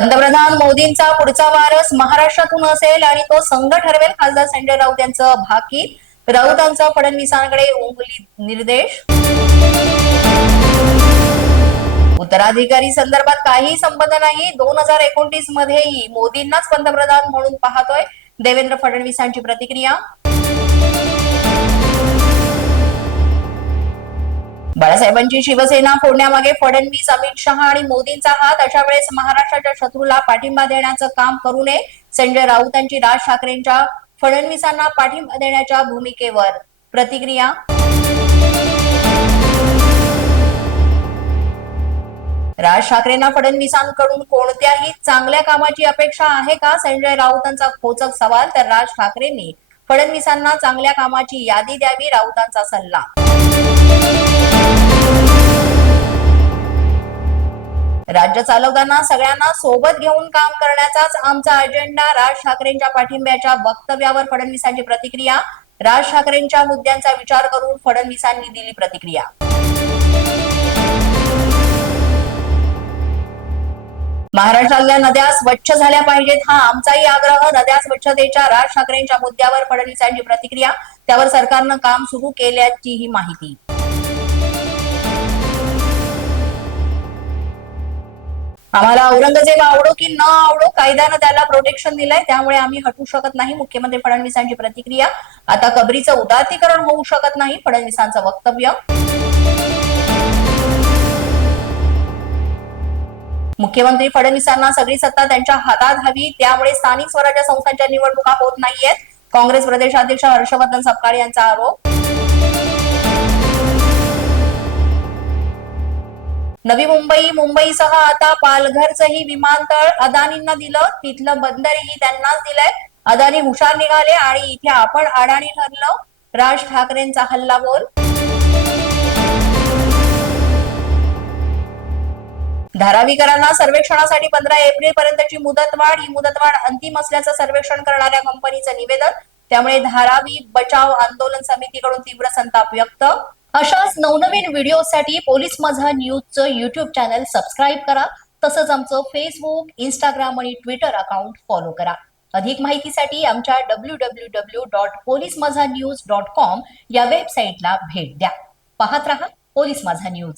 पंतप्रधान मोदींचा पुढचा वारस महाराष्ट्रातून असेल आणि तो संघ ठरवेल. खासदार संजय राऊत यांचं भाकीत. राऊतांचा फडणवीसांकडे उंगली निर्देश. उत्तराधिकारी संदर्भात काही संबंध नाही. दोन हजार एकोणतीस मध्येही मोदींनाच पंतप्रधान म्हणून पाहतोय. देवेंद्र फडणवीसांची प्रतिक्रिया. बाळासाहेबांची शिवसेना फोडण्यामागे फडणवीस अमित शहा आणि मोदींचा हात. अशा वेळेस महाराष्ट्राच्या शत्रूला पाठिंबा देण्याचं काम करू नये. संजय राऊतांची राज ठाकरेंच्या फडणवीसांना पाठिंबा देण्याच्या भूमिकेवर प्रतिक्रिया. राज ठाकरेंना फडणवीसांकडून कोणत्याही चांगल्या कामाची अपेक्षा आहे का? संजय राऊतांचा खोचक सवाल तर राज ठाकरेंनी फडणवीसांना चांगल्या कामाची यादी द्यावी राऊतांचा सल्ला. राज्य चालवताना सगळ्यांना सोबत घेऊन काम करण्याचाच आमचा अजेंडा राज ठाकरेंच्या पाठिंब्याच्या वक्तव्यावर फडणवीसांची प्रतिक्रिया. राज ठाकरेंच्या मुद्द्यांचा विचार करून फडणवीसांनी दिली प्रतिक्रिया. महाराष्ट्रातल्या नद्या स्वच्छ झाल्या पाहिजेत हा आमचाही आग्रह. नद्या स्वच्छतेच्या राज ठाकरेंच्या मुद्द्यावर फडणवीसांची प्रतिक्रिया. त्यावर सरकारनं काम सुरू केल्याचीही माहिती. आम्हाला औरंगजेब आवडो की न आवडो कायद्यानं त्याला प्रोटेक्शन दिलंय त्यामुळे आम्ही हटू शकत नाही. मुख्यमंत्री फडणवीसांची प्रतिक्रिया आता कबरीचं उदातीकरण होऊ शकत नाही फडणवीसांचं वक्तव्य. मुख्यमंत्री फडणवीसांना सगळी सत्ता त्यांच्या हातात हवी त्यामुळे स्थानिक स्वराज्य संस्थांच्या निवडणुका होत नाहीयेत. काँग्रेस प्रदेशाध्यक्ष हर्षवर्धन सपकाळ यांचा आरोप. नवी मुंबई मुंबईसह आता पालघरचंही विमानतळ अदानींना दिलं. तिथलं बंदरही त्यांनाच दिलंय. अदानी हुशार निघाले आणि इथे आपण अडाणी ठरलो. राज ठाकरेंचा हल्ला बोल. धारावीकरांना सर्वेक्षणासाठी पंधरा एप्रिल पर्यंतची मुदतवाढ. ही मुदतवाढ अंतिम असल्याचं सर्वेक्षण करणाऱ्या कंपनीचं निवेदन. त्यामुळे धारावी बचाव आंदोलन समितीकडून तीव्र संताप व्यक्त. अशाच नवनवीन व्हिडिओसाठी पोलीस माझा न्यूजचं युट्यूब चॅनल सबस्क्राईब करा. तसंच आमचं फेसबुक इंस्टाग्राम आणि ट्विटर अकाउंट फॉलो करा. अधिक माहितीसाठी आमच्या W W W dot police माझा न्यूज डॉट कॉम या वेबसाईटला भेट द्या. पाहत रहा पोलीस माझा न्यूज.